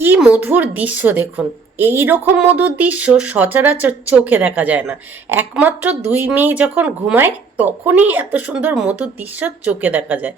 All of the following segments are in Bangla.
কি মধুর দৃশ্য দেখুন। এই রকম মধুর দৃশ্য সচরাচর চোখে দেখা যায় না। একমাত্র দুই মেয়ে যখন ঘুমায় তখনই এত সুন্দর মধুর দৃশ্য চোখে দেখা যায়।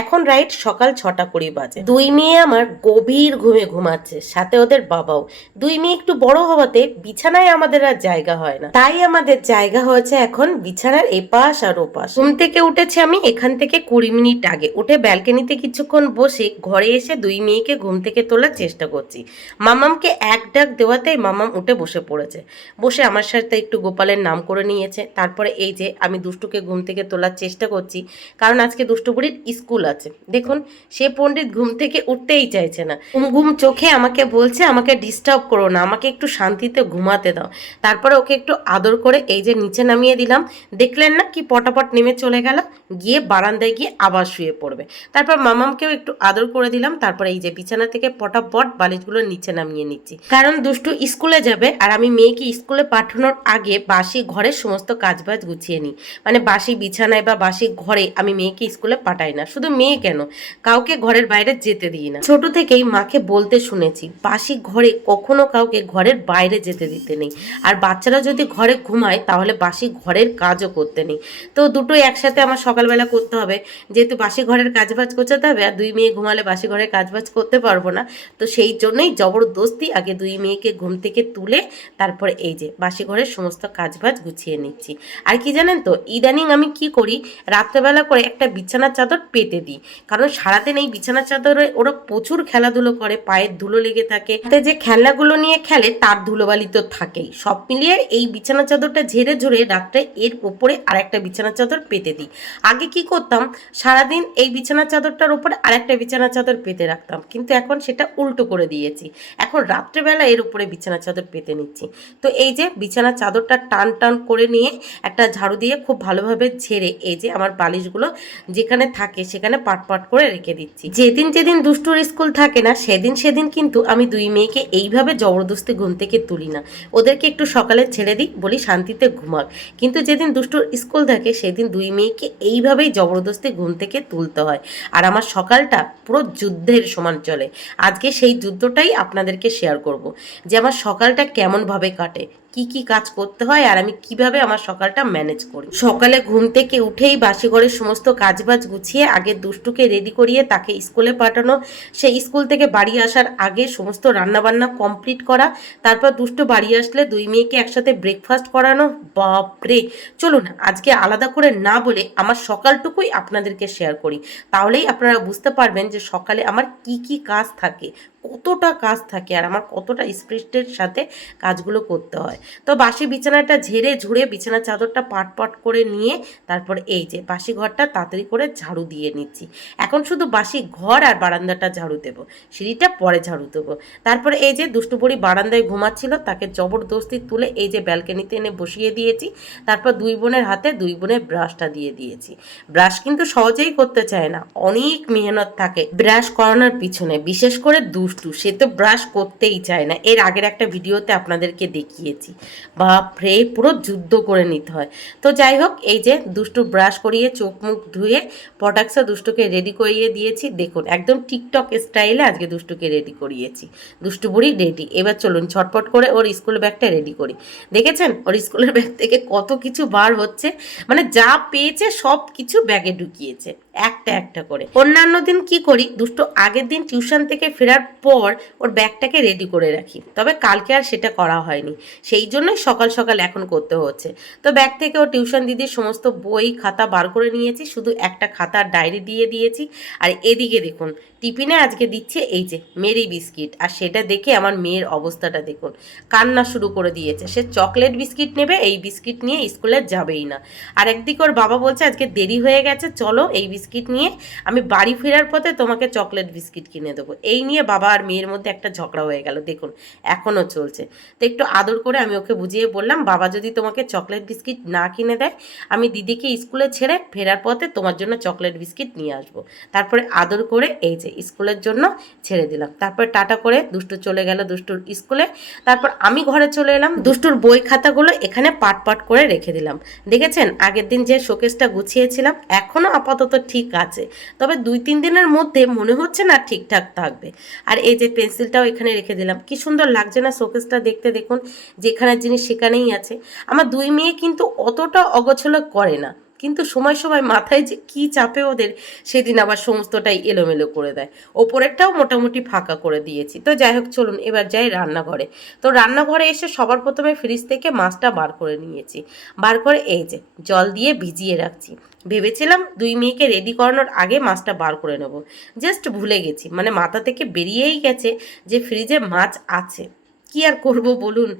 এখন রাইট সকাল ছটা কুড়ি বাজে। দুই মেয়ে আমার গভীর ঘুমে ঘুমাচ্ছে, সাথে ওদের বাবাও। দুই মেয়ে একটু বড় হওয়াতে বিছানায় আমাদের আর জায়গা হয় না। তাই আমাদের জায়গা হয়েছে এখন বিছানার এপাশ আর ওপাশ। ঘুম থেকে উঠেছি আমি এখান থেকে কুড়ি মিনিট আগে। উঠে ব্যালকনিতে কিছুক্ষণ বসে ঘরে এসে দুই মেয়েকে ঘুম থেকে তোলার চেষ্টা করছি। মামামকে এক ডাক দেওয়াতেই মামাম উঠে বসে পড়েছে। বসে আমার সাথে একটু গোপালের নাম করে নিয়েছে। তারপরে এই যে আমি দুষ্টুকে ঘুম থেকে তোলার চেষ্টা করছি। কারণ আজকে দুষ্টুপুরির স্কুল আছে। দেখুন, সে পণ্ডিত ঘুম থেকে উঠতেই চাইছে না। ঘুম চোখে আমাকে বলছে, আমাকে ডিস্টার্ব করো না, আমাকে একটু শান্তিতে ঘুমাতে দাও। তারপরে ওকে একটু আদর করে এই যে নিচে নামিয়ে দিলাম। দেখলেন না কি পটাপট নেমে চলে গেল? গিয়ে বারান্দায় গিয়ে আবার শুয়ে পড়বে। তারপর মামামকেও একটু আদর করে দিলাম। তারপরে এই যে বিছানা থেকে পটাপট বালিশগুলো নিচে নামিয়ে নিচ্ছি। কারণ দুষ্টু স্কুলে যাবে, আর আমি মেয়েকে স্কুলে পাঠানোর আগে বাসি ঘরের সমস্ত কাজবাজ গুছিয়ে নিই। মানে বাসি বিছানায় বা বাসি ঘরে আমি মেয়েকে স্কুলে পাঠাই না। শুধু মেয়ে কেন? কাউকে ঘরের বাইরে যেতে দিই না। ছোট থেকেই মাকে বলতে শুনেছি, বাসি ঘরে কখনো কাউকে ঘরের বাইরে যেতে দিতে নেই। আর বাচ্চারা যদি ঘরে ঘুমায়, তাহলে বাসি ঘরের কাজও করতে নেই। তো দুটোই একসাথে আমার সকালবেলা করতে হবে। যেহেতু বাসি ঘরের কাজ বাজ করতে হবে, আর দুই মেয়ে ঘুমালে বাসি ঘরের কাজ বাজ করতে পারব না, তো সেই জন্যই জবরদস্তি আগে দুই মেয়েকে ঘুম থেকে তুলে তারপরে এই যে বাসি ঘরের সমস্ত কাজ বাজ গুছিয়ে নিচ্ছি। আর কি জানেন তো, ইদানিং আমি কি করি? রাত্রেবেলা করে একটা বিছানার চাদর পেতে দিই। কারণ সারাদিন এই বিছানার চাদরে ওরা প্রচুর খেলাধুলো করে, পায়ের ধুলো লেগে থাকে। তাতে যে খেলনাগুলো নিয়ে খেলে, তার ধুলোবালি তো থাকেই। সব মিলিয়ে এই বিছানার চাদরটা ঝেড়ে ঝুড়ে রাত্রে এর উপরে আর একটা বিছানার চাদর পেতে দিই। আগে কি করতাম? সারাদিন এই বিছানার চাদরটার উপরে আরেকটা বিছানার চাদর পেতে রাখতাম। কিন্তু এখন সেটা উল্টো করে দিয়েছি। এখন রাত্রেবেলা এর উপরে বিছানার চাদর পেতে নিচ্ছি। তো এই যে বিছানার চাদরটা টান টান করে নিয়ে একটা ঝাড়ু দিয়ে খুব ভালোভাবে ঝেড়ে এই যে আমার বালিশগুলো যেখানে থাকে সেখানে পাট পাট করে রেখে দিচ্ছি। যেদিন যেদিন দুষ্টুর স্কুল থাকে না, সেদিন সেদিন কিন্তু আমি দুই মেয়েকে এইভাবে জবরদস্তি ঘুম থেকে তুলি না। ওদেরকে একটু সকালে ছেড়ে দিই, বলি শান্তিতে ঘুমাক কিন্তু যেদিন দুষ্টুর স্কুল থাকে, সেদিন দুই মেয়েকে এইভাবেই জবরদস্তি ঘুম থেকে তুলতে হয়। আর আমার সকালটা পুরো যুদ্ধের সমান চলে। আজকে সেই যুদ্ধটাই আপনাদেরকে শেয়ার করব যে আমার সকালটা কেমনভাবে কাটে। কি কি কাজ করতে হয় আর আমি কীভাবে আমার সকালটা ম্যানেজ করি সকালে ঘুম থেকে উঠেই বাসি ঘরের সমস্ত কাজবাজ গুছিয়ে আগে দুষ্টুকে রেডি করিয়ে তাকে স্কুলে পাঠানো সেই স্কুল থেকে বাড়ি আসার আগে সমস্ত রান্নাবান্না কমপ্লিট করা, তারপর দুষ্টু বাড়ি আসলে দুই মেয়েকে একসাথে ব্রেকফাস্ট করানো। বাপরে! চলুন আজকে আলাদা করে না বলে আমার সকালটুকুই আপনাদেরকে শেয়ার করি। তাহলেই আপনারা বুঝতে পারবেন যে সকালে আমার কি কি কাজ থাকে। কতটা কাজ থাকে আর আমার কতটা স্পিরিটের সাথে কাজগুলো করতে হয়। তো বাসি বিছানাটা ঝেড়ে ঝুড়ে বিছানার চাদরটা পাট পাট করে নিয়ে তারপর এই যে বাসি ঘরটা তাড়াতাড়ি করে ঝাড়ু দিয়ে নিচ্ছি। এখন শুধু বাসি ঘর আর বারান্দাটা ঝাড়ু দেবো। সিঁড়িটা পরে ঝাড়ু দেবো। তারপরে এই যে দুষ্টুপুরি বারান্দায় ঘুমাচ্ছিল, তাকে জবরদস্তি তুলে এই যে ব্যালকনিতে এনে বসিয়ে দিয়েছি। তারপর দুই বোনের হাতে দুই বোনের ব্রাশটা দিয়ে দিয়েছি। ব্রাশ কিন্তু সহজেই করতে চায় না। অনেক মেহনত থাকে ব্রাশ করানোর পিছনে। বিশেষ করে দুষ্টু সে তো ব্রাশ করতেই চায় না। এর আগের একটা ভিডিওতে আপনাদেরকে দেখিয়েছি। বাপরে পুরো যুদ্ধ করে নিতে হয়। তো যাই হোক, এই যে দুষ্টু ব্রাশ করিয়ে চোখ মুখ ধুয়ে পটাক্সা দুষ্টুকে রেডি করিয়ে দিয়েছি। দেখুন, একদম টিকটক স্টাইলে আজকে দুষ্টুকে রেডি করিয়েছি। দুষ্টু বুড়ি রেডি এবার চলুন, ছটপট করে ওর স্কুল ব্যাগটা রেডি করি। দেখেছেন? ওর স্কুলের ব্যাগ থেকে কত কিছু বার হচ্ছে। মানে যা পেয়েছে সব কিছু ব্যাগে ঢুকিয়েছে। একটা একটা করে। অন্যান্য দিন কি করি? দুষ্ট আগের দিন টিউশন থেকে ফেরার পর ওর ব্যাগটাকে রেডি করে রাখি। তবে কালকে আর সেটা করা হয়নি। সেই জন্যই সকাল সকাল এখন করতে হচ্ছে। তো ব্যাগ থেকে ও টিউশন দিদির সমস্ত বই, খাতা বার করে নিয়েছি। শুধু একটা খাতার ডায়েরি দিয়ে দিয়েছি। আর এদিকে দেখুন, টিফিনে আজকে দিচ্ছে এই যে মেরি বিস্কিট। আর সেটা দেখে আমার মেয়ের অবস্থাটা দেখুন। কান্না শুরু করে দিয়েছে। সে চকলেট বিস্কিট নেবে, এই বিস্কিট নিয়ে স্কুলে যাবেই না। আর একদিকে ওর বাবা বলছে, আজকে দেরি হয়ে গেছে, চলো এই বিস্কিট নিয়ে আমি বাড়ি ফেরার পথে তোমাকে চকলেট বিস্কিট কিনে দেবো। এই নিয়ে বাবা আর মেয়ের মধ্যে একটা ঝগড়া হয়ে গেল, দেখুন, এখনও চলছে। তো একটু আদর করে আমি ওকে বুঝিয়ে বললাম, বাবা যদি তোমাকে চকলেট বিস্কিট না কিনে দেয়, আমি দিদিকে স্কুলে ছেড়ে ফেরার পথে তোমার জন্য চকলেট বিস্কিট নিয়ে আসব। তারপরে আদর করে এই যে স্কুলের জন্য ছেড়ে দিলাম। তারপর টাটা করে দুষ্টু চলে গেল দুষ্টুর স্কুলে। তারপর আমি ঘরে চলে এলাম, দুষ্টুর বই খাতাগুলো এখানে পাট পাট করে রেখে দিলাম। দেখেছেন, আগের দিন যে শোকেসটা গুছিয়েছিলাম, এখনও আপাতত ঠিক ঠিক আছে। তবে দুই, তিন দিনের মধ্যে মনে হচ্ছে না ঠিকঠাক থাকবে। আর এই যে পেন্সিলটাও এখানে রেখে দিলাম। কি সুন্দর লাগছে না শোকেসটা দেখতে দেখুন, যেখানে জিনিস সেখানেই আছে। আমার দুই মেয়ে কিন্তু অতটা অগোছলো করে না। কিন্তু সময় সময় মাথায় যে কী চাপে ওদের সেদিন আবার সমস্তটাই এলোমেলো করে দেয়। ওপরেরটাও মোটামুটি ফাঁকা করে দিয়েছি। তো যাই হোক, চলুন এবার যাই রান্নাঘরে। তো রান্নাঘরে এসে সবার প্রথমে ফ্রিজ থেকে মাছটা বার করে নিয়েছি। বার করে এই যে, জল দিয়ে ভিজিয়ে রাখছি। ভেবেছিলাম দুই মেয়েকে রেডি করানোর আগে মাছটা বার করে নেব। জাস্ট ভুলে গেছি। মানে মাথা থেকে বেরিয়েই গেছে যে ফ্রিজে মাছ আছে। কি আর করব বলুন?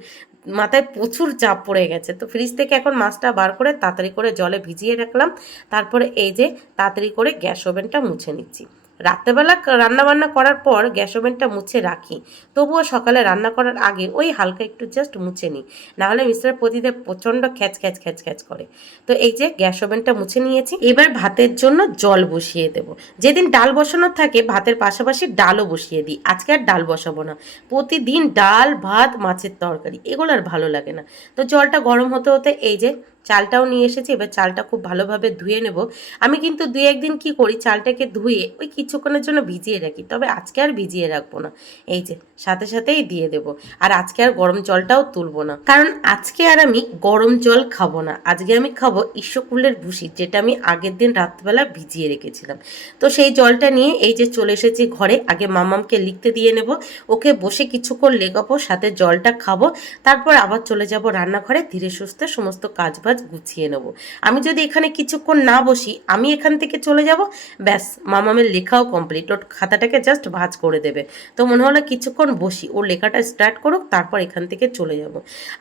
মাথায় প্রচুর চাপ পড়ে গেছে। তো ফ্রিজ থেকে এখন মাছটা বার করে তাড়াতাড়ি করে জলে ভিজিয়ে রাখলাম। তারপরে এই যে তাড়াতাড়ি করে গ্যাস ওভেনটা মুছে নিচ্ছি। রাত্রেবেলা রান্নাবান্না করার পর গ্যাস ওভেনটা মুছে রাখি। তবুও সকালে রান্না করার আগে ওই হালকা একটু জাস্ট মুছে নিই। নাহলে মিস্টার প্রতিদেব প্রচণ্ড খ্যাচ খ্যাচ খ্যাচ খ্যাচ করে। তো এই যে গ্যাস ওভেনটা মুছে নিয়েছি, এবার ভাতের জন্য জল বসিয়ে দেব। যেদিন ডাল বসানোর থাকে, ভাতের পাশাপাশি ডালও বসিয়ে দিই। আজকে আর ডাল বসাবো না। প্রতিদিন ডাল, ভাত, মাছের তরকারি, এগুলো আর ভালো লাগে না। তো জলটা গরম হতে হতে এই যে চালটাও নিয়ে এসেছি, এবার চালটা খুব ভালোভাবে ধুয়ে নেব। আমি কিন্তু দুই একদিন কি করি, চালটাকে ধুয়ে ওই কিছুক্ষণের জন্য ভিজিয়ে রাখি, তবে আজকে আর ভিজিয়ে রাখব না। এই যে, সাথে সাথেই দিয়ে দেব। আর আজকে আর গরম জলটাও তুলবো না। কারণ আজকে আর আমি গরম জল খাব না, আজকে আমি খাব ঈশ্বকুলের ভুসি, যেটা আমি আগের দিন রাত্রবেলা ভিজিয়ে রেখেছিলাম। তো সেই জলটা নিয়ে এই যে চলে এসেছি ঘরে, আগে মামামকে লিখতে দিয়ে নেব, ওকে বসে কিছুক্ষণ লেগাবো, সাথে জলটা খাব, তারপর আবার চলে যাব রান্নাঘরে, ধীরে সুস্থে সমস্ত কাজ গুছিয়ে নেব। আমি যদি এখানে কিছুক্ষণ না বসি, আমি এখান থেকে চলে যাব? ব্যাস, মামামের লেখাও কমপ্লিট ওর খাতাটাকে জাস্ট ভাজ করে দেবে। তো মনে হলো কিছুক্ষণ বসি, ওর লেখাটা স্টার্ট করুক, তারপর এখান থেকে চলে যাব।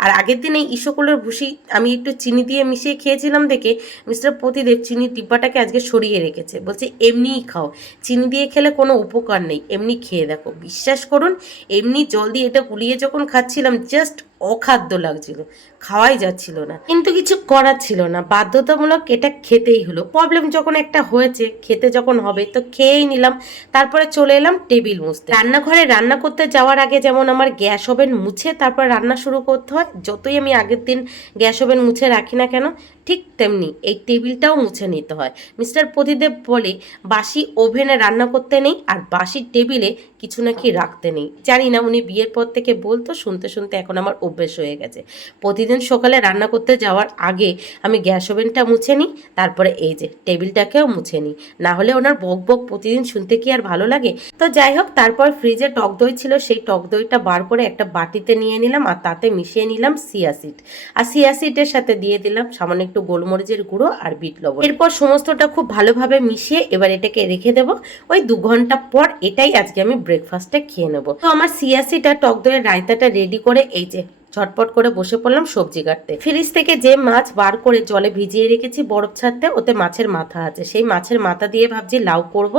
আর আগের দিন এই ইস্যকুলের ভুসি আমি একটু চিনি দিয়ে মিশিয়ে খেয়েছিলাম দেখে মিস্টার প্রতিদেব চিনির ডিব্বাটাকে আজকে সরিয়ে রেখেছে। বলছে, এমনিই খাও। চিনি দিয়ে খেলে কোনো উপকার নেই। এমনি খেয়ে দেখো। বিশ্বাস করুন, এমনি জল দিয়ে এটা গুলিয়ে যখন খাচ্ছিলাম জাস্ট অখাদ্য লাগছিল, খাওয়াই যাচ্ছিল না। কিন্তু কিছু করার ছিল না, বাধ্যতামূলক এটা খেতেই হলো। প্রবলেম যখন একটা হয়েছে, খেতে যখন হবে, তো খেয়েই নিলাম, তারপরে চলে এলাম টেবিল মুছতে। রান্নাঘরে রান্না করতে যাওয়ার আগে যেমন আমার গ্যাস ওভেন মুছে তারপর রান্না শুরু করতে হয়, যতই আমি আগের দিন গ্যাস ওভেন মুছে রাখি না কেন, ঠিক তেমনি এই টেবিলটাও মুছে নিতে হয়। মিস্টার প্রদীদেব বলে, বাসি ওভেনে রান্না করতে নেই আর বাসি টেবিলে কিছু নাকি রাখতে নেই। জানি না উনি বিয়ের পর থেকে বলতো, শুনতে শুনতে এখন আমার অভ্যেস হয়ে গেছে। প্রতিদিন সকালে রান্না করতে যাওয়ার আগে আমি গ্যাস ওভেনটা মুছে নিই, তারপরে এই যে টেবিলটাকেও মুছে নিই। না হলে ওনার বক বক প্রতিদিন শুনতে কি আর ভালো লাগে? তো যাই হোক, তারপর ফ্রিজে টক দই ছিল, সেই টক দইটা বার করে একটা বাটিতে নিয়ে নিলাম আর তাতে মিশিয়ে নিলাম সিয়াসিড আর সিয়াসিডের সাথে দিয়ে দিলাম সামান্য একটু গোলমরিচের গুঁড়ো আর বিট লবণ। এরপর সমস্তটা খুব ভালোভাবে মিশিয়ে এবার এটাকে রেখে দেবো। ওই দু ঘণ্টা পর এটাই আজকে আমি ব্রেকফাস্টটা খেয়ে নেব। তো আমার সিয়াসিটা টক দইয়ের রায়তাটা রেডি করে এই যে ঝটপট করে বসে পড়লাম সবজি কাটতে। ফ্রিজ থেকে যে মাছ বার করে জলে ভিজিয়ে রেখেছি বরফ ছাড়তে, ওতে মাছের মাথা আছে। সেই মাছের মাথা দিয়ে ভাবছি লাউ করব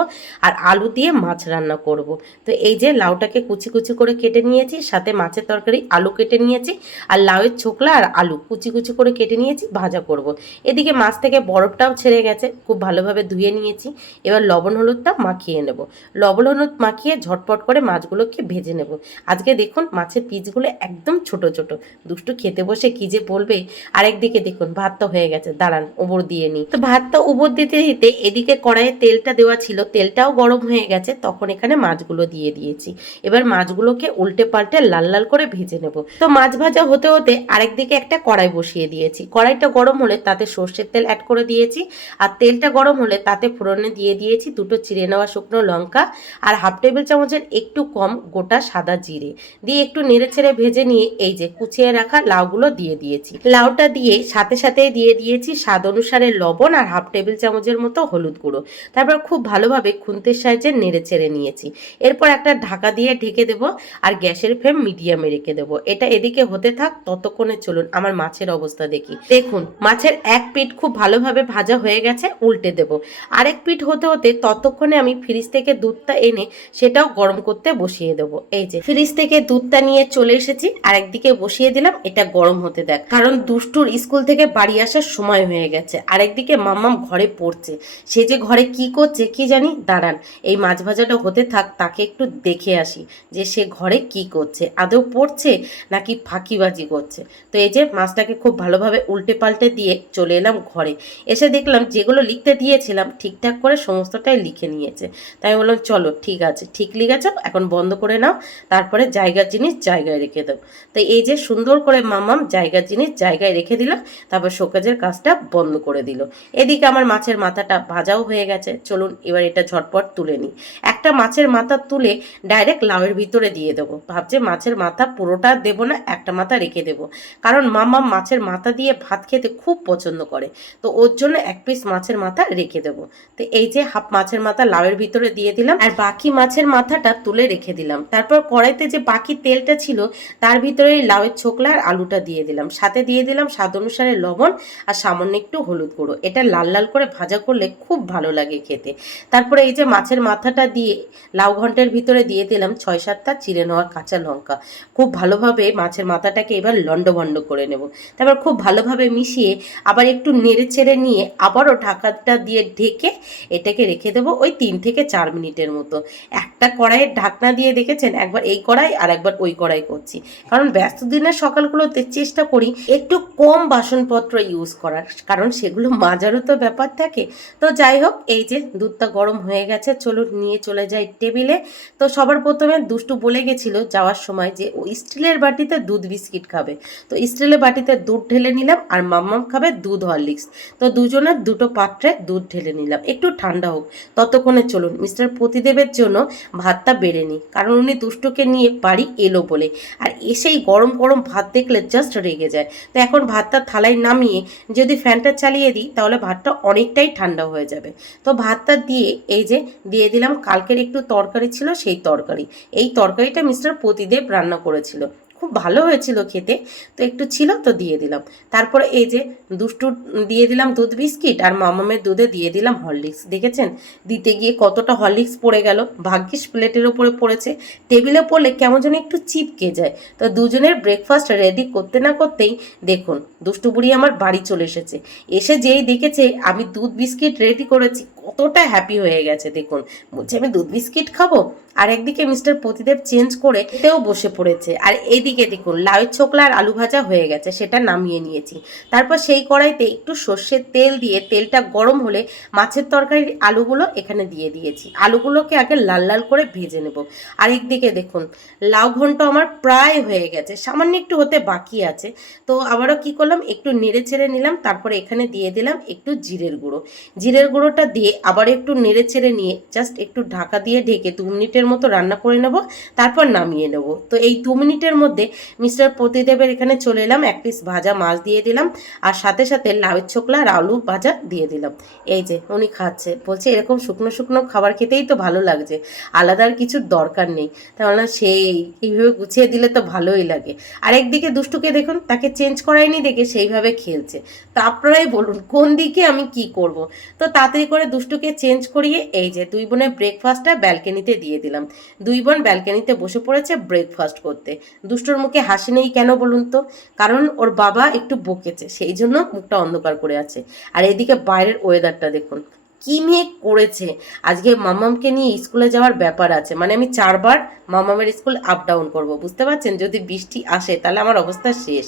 আর আলু দিয়ে মাছ রান্না করব। তো এই যে লাউটাকে কুচি কুচি করে কেটে নিয়েছি, সাথে মাছের তরকারি, আলু কেটে নিয়েছি, আর লাউয়ের ছোকলা আর আলু কুচি কুচি করে কেটে নিয়েছি, ভাজা করব। এদিকে মাছ থেকে বরফটাও ছেড়ে গেছে, খুব ভালোভাবে ধুয়ে নিয়েছি। এবার লবণ হলুদটা মাখিয়ে নেব। লবণ হলুদ মাখিয়ে ঝটপট করে মাছগুলোকে ভেজে নেব। আজকে দেখুন মাছের পিসগুলো একদম ছোট ছোট। দুষ্টু খেতে বসে কি যে বলবে? আরেকদিকে দেখুন ভাতটা হয়ে গেছে। দাঁড়ান ওবর দিয়ে নিই। তো ভাতটা উপর দিতে দিতে এদিকে কড়াইয়ে তেলটা দেওয়া ছিল। তেলটাও গরম হয়ে গেছে, তখন এখানে মাছগুলো দিয়ে দিয়েছি। এবার মাছগুলোকে উল্টে পাল্টে লাল লাল করে ভেজে নেব। তো মাছ ভাজা হতে হতে আরেকদিকে একটা কড়াই বসিয়ে দিয়েছি। কড়াইটা গরম হলে তাতে সর্ষের তেল অ্যাড করে দিয়েছি। আর তেলটা গরম হলে তাতে ফোড়নে দিয়ে দিয়েছি দুটো চিড়ে নেওয়া শুকনো লঙ্কা আর হাফ টেবিল চামচের একটু কম গোটা সাদা জিরে। দিয়ে একটু নেড়ে ছেড়ে ভেজে নিয়ে এই যে কুচিয়ে রাখা লাউগুলো দিয়ে দিয়েছি। লাউটা দিয়ে সাথে সাথে দিয়ে দিয়েছি স্বাদ অনুসারে লবণ আর হাফ টেবিল চামচের মতো হলুদ গুঁড়ো। তারপর খুব ভালোভাবে খুন্তির সাহায্যে নেড়ে চেড়ে নিয়েছি। এরপর একটা ঢাকা দিয়ে ঢেকে দেব আর গ্যাসের ফ্লেম মিডিয়ামে রেখে দেবো। এটা এদিকে হতে থাক, ততক্ষণে চলুন আমার মাছের অবস্থা দেখি। দেখুন, মাছের এক পিঠ খুব ভালোভাবে ভাজা হয়ে গেছে, উল্টে দেব। আরেক পিঠ হতে হতে ততক্ষণে আমি ফ্রিজ থেকে দুধটা এনে সেটাও গরম করতে বসিয়ে দেবো। এই যে, ফ্রিজ থেকে দুধটা নিয়ে চলে এসেছি। আরেকদিকে বসে বসিয়ে দিলাম, এটা গরম হতে দেখ। কারণ দুষ্টুর স্কুল থেকে বাড়ি আসার সময় হয়ে গেছে। আরেকদিকে মাম্মাম ঘরে পড়ছে। সে যে ঘরে কি করছে কি জানি, দাঁড়ান, এই মাছ ভাজাটা হতে থাক, তাকে একটু দেখে আসি যে সে ঘরে কি করছে। আদৌ পড়ছে নাকি ফাঁকিবাজি করছে? তো এই যে মাছটাকে খুব ভালোভাবে উল্টে পাল্টে দিয়ে চলে এলাম ঘরে। এসে দেখলাম যেগুলো লিখতে দিয়েছিলাম, ঠিকঠাক করে সমস্তটাই লিখে নিয়েছে। তাই বললাম, চলো, ঠিক আছে। ঠিক লিখেছ, এখন বন্ধ করে নাও, তারপরে জায়গার জিনিস জায়গায় রেখে দাও। তো এই যে সুন্দর করে মামাম জায়গার জিনিস জায়গায় রেখে দিল, তারপর শোকেজের কাজটা বন্ধ করে দিল। এদিকে আমার মাছের মাথাটা ভাজাও হয়ে গেছে। চলুন এবার এটা ঝটপট তুলে নিই। একটা মাছের মাথা তুলে ডাইরেক্ট লাউয়ের ভিতরে দিয়ে দেবো। ভাবছে মাছের মাথা পুরোটা দেবো না, একটা মাথা রেখে দেবো। কারণ মাম্মা মাছের মাথা দিয়ে ভাত খেতে খুব পছন্দ করে। তো ওর জন্য এক পিস মাছের মাথা রেখে দেবো। তো এই যে হাফ মাছের মাথা লাউয়ের ভিতরে দিয়ে দিলাম, আর বাকি মাছের মাথাটা তুলে রেখে দিলাম। তারপর কড়াইতে যে বাকি তেলটা ছিল, তার ভিতরে এই লাউয়ের ছোকলা আর আলুটা দিয়ে দিলাম। সাথে দিয়ে দিলাম স্বাদ অনুসারে লবণ আর সামান্য একটু হলুদ গুঁড়ো। এটা লাল লাল করে ভাজা করলে খুব ভালো লাগে খেতে। তারপরে এই যে মাছের মাথাটা দিয়ে লাউ ঘন্টের ভিতরে দিয়ে দিলাম ছয় সাতটা চিড়ে নেওয়া কাঁচা লঙ্কা। খুব ভালোভাবে মাছের মাথাটাকে এবার লন্ডভন্ড করে নেব। তারপর খুব ভালোভাবে মিশিয়ে আবার একটু নেড়ে চেড়ে নিয়ে আবারও ঢাকাটা দিয়ে ঢেকে এটাকে রেখে দেবো ওই তিন থেকে চার মিনিটের মতো। একটা কড়াইয়ের ঢাকনা দিয়ে দেখেছেন? একবার এই কড়াই আর একবার ওই কড়াই করছি। কারণ ব্যস্ত দিনের সকালগুলোতে চেষ্টা করি একটু কম বাসনপত্র ইউজ করার। কারণ সেগুলো মাজারও তো ব্যাপার থাকে। তো যাই হোক, এই যে দুধটা গরম হয়ে গেছে, চলুন নিয়ে চলে যাই টেবিলে। তো সবার প্রথমে দুষ্টু বলে গেছিল যাওয়ার সময় যে, ও স্টিলের বাটিতে দুধ বিস্কিট খাবে। তো স্টিলের বাটিতে দুধ ঢেলে নিলাম আর মাম্মাম খাবে দুধ হরলিক্স। তো দুজনের দুটো পাত্রে দুধ ঢেলে নিলাম। একটু ঠান্ডা হোক। ততক্ষণে চলুন, মিস্টার প্রতিদেবের জন্য ভাতটা বেড়ে নিই। কারণ উনি দুষ্টুকে নিয়ে বাড়ি এলো বলে। আর এসেই গরম গরম ভাত দেখলে জাস্ট রেগে যায়। তো এখন ভাতটা থালায় নামিয়ে যদি ফ্যানটা চালিয়ে দিই, তাহলে ভাতটা অনেকটাই ঠান্ডা হয়ে যাবে। তো ভাতটা দিয়ে এই যে দিয়ে দিলাম, কালকের একটু তরকারি ছিল সেই তরকারি। এই তরকারিটা মিস্টার প্রতিদেব রান্না করেছিল। খুব ভালো হয়েছিল খেতে। তো একটু ছিল তো দিয়ে দিলাম। তারপরে এই যে দুষ্টু দিয়ে দিলাম দুধ বিস্কিট আর মামামের দুধে দিয়ে দিলাম হরলিক্স। দেখেছেন? দিতে গিয়ে কতটা হরলিক্স পড়ে গেল। ভাগ্যিস প্লেটের ওপরে পড়েছে। টেবিলে পড়লে কেমন যেন একটু চিপকে যায়। তো দুজনের ব্রেকফাস্ট রেডি করতে না করতেই দেখুন, দুষ্টু বুড়ি আমার বাড়ি চলে এসেছে। এসে যেই দেখেছে, আমি দুধ বিস্কিট রেডি করেছি। কতটা হ্যাপি হয়ে গেছে, দেখুন। বলছে, আমি দুধ বিস্কিট খাব? আর একদিকে মিস্টার প্রতিদেব চেঞ্জ করে এতেও বসে পড়েছে। আর এদিকে দেখুন লাউয়ের ছোকলা আর আলু ভাজা হয়ে গেছে, সেটা নামিয়ে নিয়েছি। তারপর সেই কড়াইতে একটু সর্ষের তেল দিয়ে, তেলটা গরম হলে মাছের তরকারির আলুগুলো এখানে দিয়ে দিয়েছি। আলুগুলোকে আগে লাল লাল করে ভেজে নেব। আর একদিকে দেখুন, লাউ ঘন্ট আমার প্রায় হয়ে গেছে, সামান্য একটু হতে বাকি আছে। তো আবারও কি করলাম, একটু নেড়ে ছেড়ে নিলাম, তারপরে এখানে দিয়ে দিলাম একটু জিরের গুঁড়ো। জিরের গুঁড়োটা দিয়ে আবার একটু নেড়ে ছেড়ে নিয়ে জাস্ট একটু ঢাকা দিয়ে ঢেকে দু মিনিটের মতো রান্না করে নেব, তারপর নামিয়ে নেব। তো এই দু মিনিটের মধ্যে মিস্টার প্রতিদেবের এখানে চলে এলাম, এক পিস ভাজা মাছ দিয়ে দিলাম, আর সাথে সাথে লাউয়ের ছোকলা আর আলু ভাজা দিয়ে দিলাম। এই যে উনি খাচ্ছে, বলছে এরকম শুকনো শুকনো খাবার খেতেই তো ভালো লাগছে, আলাদা আর কিছুর দরকার নেই। তাহলে সেই, এইভাবে গুছিয়ে দিলে তো ভালোই লাগে। আর একদিকে দুষ্টুকে দেখুন, তাকে চেঞ্জ করায়নি দেখে সেইভাবে খেলছে। তো আপনারাই বলুন, কোন দিকে আমি কি করব? তো তাড়াতাড়ি করে দুষ্টুকে চেঞ্জ করিয়ে এই যে দুই বোনের ব্রেকফাস্টটা ব্যালকানিতে দিয়ে দিলাম। দুই বোন ব্যালকানিতে বসে পড়েছে ব্রেকফাস্ট করতে। দুষ্টুর মুখে হাসি নেই কেন বলুন তো? কারণ ওর বাবা একটু বকেছে, সেই জন্য মুখটা অন্ধকার করে আছে। আর এদিকে বাইরের ওয়েদারটা দেখুন। কি মেঘ করেছে? আজকে মামামকে নিয়ে স্কুলে যাওয়ার ব্যাপার আছে। মানে আমি চারবার মামামের স্কুল আপ ডাউন করব, বুঝতে পারছেন? যদি বৃষ্টি আসে, তাহলে আমার অবস্থা শেষ।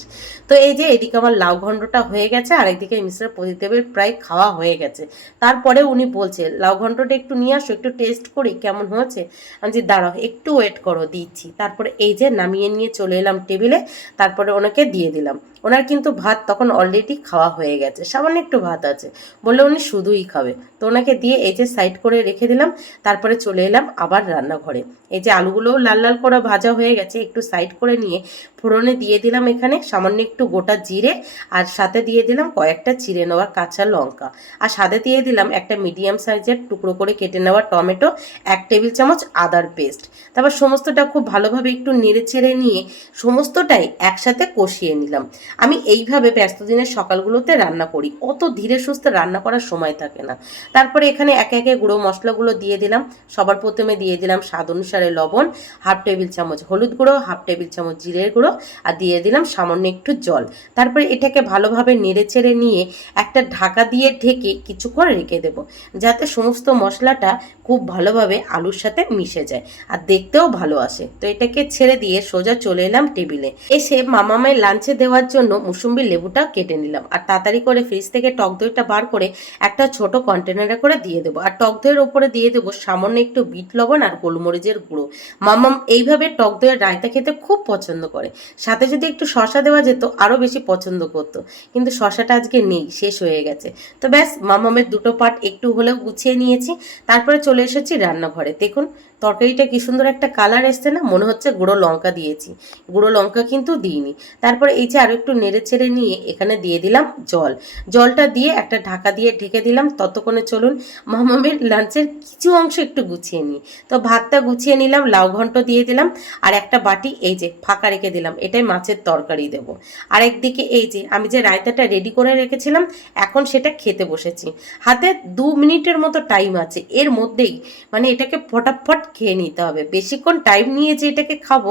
তো এই যে এদিকে আমার লাউ ঘন্টটা হয়ে গেছে, আর একদিকে মিস্টার প্রদীপদেবের প্রায় খাওয়া হয়ে গেছে। তারপরে উনি বলছে, লাউ ঘন্টটা একটু নিয়ে আসো, একটু টেস্ট করি, কেমন হয়েছে? আমি যে দাঁড়াও, একটু ওয়েট করো, দিচ্ছি। তারপরে এই যে নামিয়ে নিয়ে চলে এলাম টেবিলে, তারপরে ওনাকে দিয়ে দিলাম। ওনার কিন্তু ভাত তখন অলরেডি খাওয়া হয়ে গেছে, সামান্য একটু ভাত আছে। বললে উনি শুধুই খাবে। তো ওনাকে দিয়ে এই যে সাইড করে রেখে দিলাম, তারপরে চলে এলাম আবার রান্নাঘরে। এই যে আলুগুলোও লাল লাল করে ভাজা হয়ে গেছে, একটু সাইড করে নিয়ে ফোড়নে দিয়ে দিলাম এখানে সামান্য একটু গোটা জিরে আর সাথে দিয়ে দিলাম কয়েকটা চিড়ে নেওয়া কাঁচা লঙ্কা। আর সাথে দিয়ে দিলাম একটা মিডিয়াম সাইজের টুকরো করে কেটে নেওয়া টমেটো, এক টেবিল চামচ আদার পেস্ট তারপর সমস্তটা খুব ভালোভাবে একটু নেড়ে ছেড়ে নিয়ে সমস্তটাই একসাথে কষিয়ে নিলাম। আমি এইভাবে ব্যস্ত দিনের সকালগুলোতে রান্না করি। অত ধীরে সুস্থে রান্না করার সময় থাকে না। তারপরে এখানে একে একে গুঁড়ো মশলাগুলো দিয়ে দিলাম। সবার প্রথমে দিয়ে দিলাম স্বাদ অনুসারে লবণ, হাফ টেবিল চামচ হলুদ গুঁড়ো, হাফ টেবিল চামচ জিরের গুঁড়ো আর দিয়ে দিলাম সামান্য একটু জল। তারপরে এটাকে ভালোভাবে নেড়ে চেড়ে নিয়ে একটা ঢাকা দিয়ে ঢেকে কিছুক্ষণ রেখে দেব যাতে সমস্ত মশলাটা খুব ভালোভাবে আলুর সাথে মিশে যায় আর দেখতেও ভালো আসে। তো এটাকে ছেড়ে দিয়ে সোজা চলে এলাম টেবিলে। এসে মামামের লাঞ্চে দেওয়ার জন্য মুসুম্বি লেবুটা কেটে নিলাম। আর তাড়াতাড়ি করে ফ্রিজ থেকে টক দইটা বার করে একটা ছোট কন্টেনারে করে দিয়ে দেবো। আর টক দইয়ের ওপরে দিয়ে দেবো সামান্য একটু বিট লবণ আর গোলমরিচের গুঁড়ো। মামাম এইভাবে টক দইয়ের রায়তা খেতে খুব পছন্দ করে। সাথে যদি একটু শশা দেওয়া যেত, আরও বেশি পছন্দ করতো। কিন্তু শশাটা আজকে নেই, শেষ হয়ে গেছে। তো ব্যাস মামামের দুটো পার্ট একটু হলেও গুছিয়ে নিয়েছি। তারপরে চলে এসেছি রান্নাঘরে। দেখুন তরকারিটা কি সুন্দর একটা কালার এসছে না? মনে হচ্ছে গুঁড়ো লঙ্কা দিয়েছি। গুঁড়ো লঙ্কা কিন্তু দিইনি। তারপরে এই যে আরও একটু নেড়ে চেড়ে নিয়ে এখানে দিয়ে দিলাম জল। জলটা দিয়ে একটা ঢাকা দিয়ে ঢেকে দিলাম। ততক্ষণে চলুন মামামের লাঞ্চের কিছু অংশ একটু গুছিয়ে নিই। তো ভাতটা গুছিয়ে নিলাম, লাউ ঘন্ট দিয়ে দিলাম, আর একটা বাটি এই যে ফাঁকা রেখে দিলাম, এটাই মাছের তরকারি দেব। আর একদিকে এই যে আমি যে রায়তাটা রেডি করে রেখেছিলাম, এখন সেটা খেতে বসেছি। হাতে দু মিনিটের মতো টাইম আছে। এর মধ্যেই মানে এটাকে ফটাফট খেয়ে নিতে হবে। বেশিক্ষণ টাইম নিয়ে যে এটাকে খাব,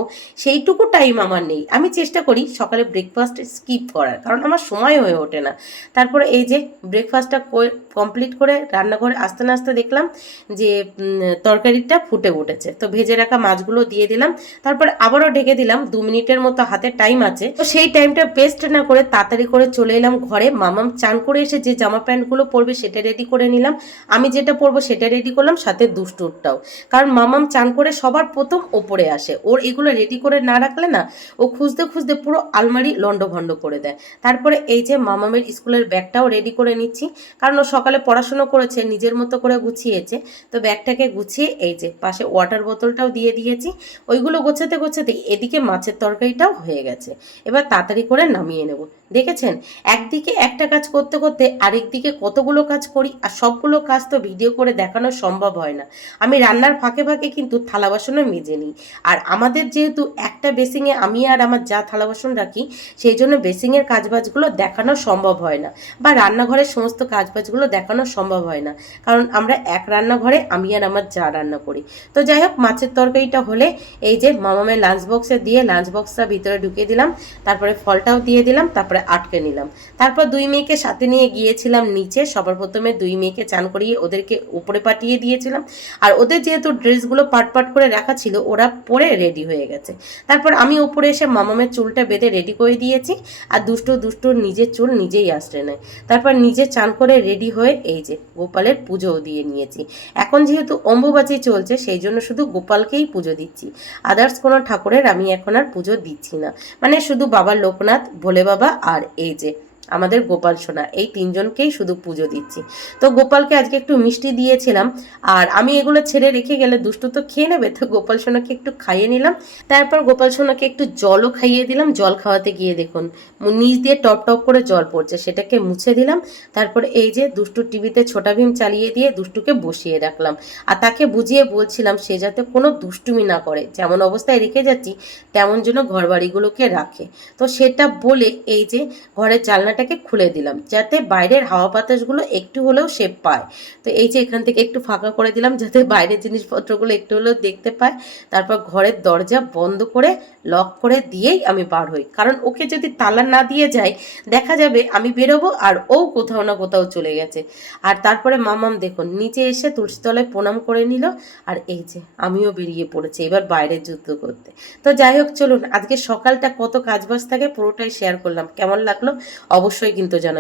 সেইটুকু টাইম আমার নেই। আমি চেষ্টা করি সকালে ব্রেকফাস্ট স্কিপ করার, কারণ আমার সময় হয়ে ওঠে না। তারপরে এই যে ব্রেকফাস্টটা কমপ্লিট করে রান্নাঘরে আসতে আসতে দেখলাম যে তরকারিটা ফুটে উঠেছে। তো ভেজে রাখা মাছগুলো দিয়ে দিলাম। তারপর আবারও ঢেকে দিলাম। দু মিনিটের মতো হাতে টাইম আছে। তো সেই টাইমটা পেস্ট না করে তাড়াতাড়ি করে চলে এলাম ঘরে। মামাম চান করে এসে যে জামা প্যান্টগুলো পরবে সেটা রেডি করে নিলাম। আমি যেটা পরবো সেটা রেডি করলাম, সাথে দুষ্টুরটাও। কারণ মামাম চান করে সবার প্রথম ওপরে আসে। ওর এগুলো রেডি করে না রাখলে না, ও খুঁজতে খুঁজতে পুরো আলমারি লন্ডভন্ড করে দেয়। তারপরে এই যে মামামের স্কুলের ব্যাগটাও রেডি করে নিচ্ছি। কারণ ও সকালে পড়াশুনো করেছে, নিজের মতো করে গুছিয়েছে। তো ব্যাগটাকে গুছিয়ে এই যে পাশে ওয়াটার বোতলটাও দিয়ে দিয়েছি। ওইগুলো গোছাতে গোছাতে এদিকে মাছের তরকারিটাও হয়ে গেছে। এবার তাড়াতাড়ি করে নামিয়ে নেব। দেখেছেন? একদিকে একটা কাজ করতে করতে আরেক দিকে কতগুলো কাজ করি আর সবগুলো কাজ তো ভিডিও করে দেখানো সম্ভব হয় না। আমি রান্নার ফাঁকে ফাঁকে কিন্তু থালা বাসনও মেজে নিই। আর আমাদের যেহেতু একটা বেসিংয়ে আমি আর আমার যা থালা বাসন রাখি, সেই জন্য বেসিংয়ের কাজবাজগুলো দেখানো সম্ভব হয় না বা রান্নাঘরের সমস্ত কাজবাজগুলো দেখানো সম্ভব হয় না। কারণ আমরা এক রান্নাঘরে আমি আর আমার যা রান্না করি। তো যাই হোক, মাছের তরকারিটা হলে এই যে মামামের লাঞ্চ বক্সে দিয়ে লাঞ্চ বক্সটা ভিতরে ঢুকিয়ে দিলাম, তারপরে ফলটাও দিয়ে দিলাম, তারপরে আটকে নিলাম। তারপর দুই মেয়েকে সাথে নিয়ে গিয়েছিলাম নিচে। সবার প্রথমে দুই মেয়েকে চান করিয়ে ওদেরকে উপরে পাঠিয়ে দিয়েছিলাম। আর ওদের যেহেতু ড্রেসগুলো পাট পাট করে রাখা ছিল, ওরা পরে রেডি হয়ে গেছে। তারপর আমি উপরে এসে মামামের চুলটা বেঁধে রেডি করে দিয়েছি। আর দুষ্টু দুষ্টুর নিজের চুল নিজেই আসতে নেয় তারপর নিজে চান করে রেডি হয়ে এই যে গোপালের পুজোও দিয়ে নিয়েছি। এখন যেহেতু অম্বুবাচী চলছে, সেই জন্য শুধু গোপালকেই পুজো দিচ্ছি। আদার্স কোনো ঠাকুরের আমি এখন আর পুজো দিচ্ছি না। মানে শুধু বাবা লোকনাথ, ভোলে বাবা আর এই যে আমাদের গোপাল সোনা, এই তিনজনকেই শুধু পুজো দিচ্ছি। তো গোপালকে আজকে একটু মিষ্টি দিয়েছিলাম, আর আমি এগুলো ছেড়ে রেখে গেলে দুষ্টু তো খেয়ে নেবে, তো গোপাল সোনাকে একটু খাইয়ে নিলাম। তারপর গোপাল সোনাকে একটু জলও খাইয়ে দিলাম, জল খাওয়াতে গিয়ে দেখুন নিচ দিয়ে টপ টপ করে জল পড়ছে, সেটাকে মুছে দিলাম। তারপর এই যে দুষ্টু টিভিতে ছোটা ভীম চালিয়ে দিয়ে দুষ্টুকে বসিয়ে রাখলাম। আর তাকে বুঝিয়ে বলছিলাম, সে যাতে কোনো দুষ্টুমি না করে, যেমন অবস্থায় রেখে যাচ্ছি, তেমন যেন ঘর বাড়িগুলোকে রাখে। তো সেটা বলে এই যে ঘরের জানলাটাকে খুলে দিলাম, যাতে বাইরের হাওয়া বাতাসগুলো একটু হলেও শেপ পায়। তো এই যে এখান থেকে একটু ফাঁকা করে দিলাম, যাতে বাইরের জিনিসপত্রগুলো একটু হলেও দেখতে পায়। তারপর ঘরের দরজা বন্ধ করে, লক করে দিয়েই আমি বার হই। কারণ ওকে যদি তালা না দিয়ে যায় দেখা যাবে আমি বেরোবো আর ও কোথাও না কোথাও চলে গেছে। আর তারপরে মামাম দেখুন, নিচে এসে তুলসীতলায় প্রণাম করে নিল, আর এই যে আমিও বেরিয়ে পড়েছি, এবার বাইরে যুদ্ধ করতে। তো যাই হোক, চলুন, আজকে সকালটা কত কাজবাজ থাকে পুরোটাই শেয়ার করলাম। কেমন লাগল? অবশ্যই কিন্তু জানাবেন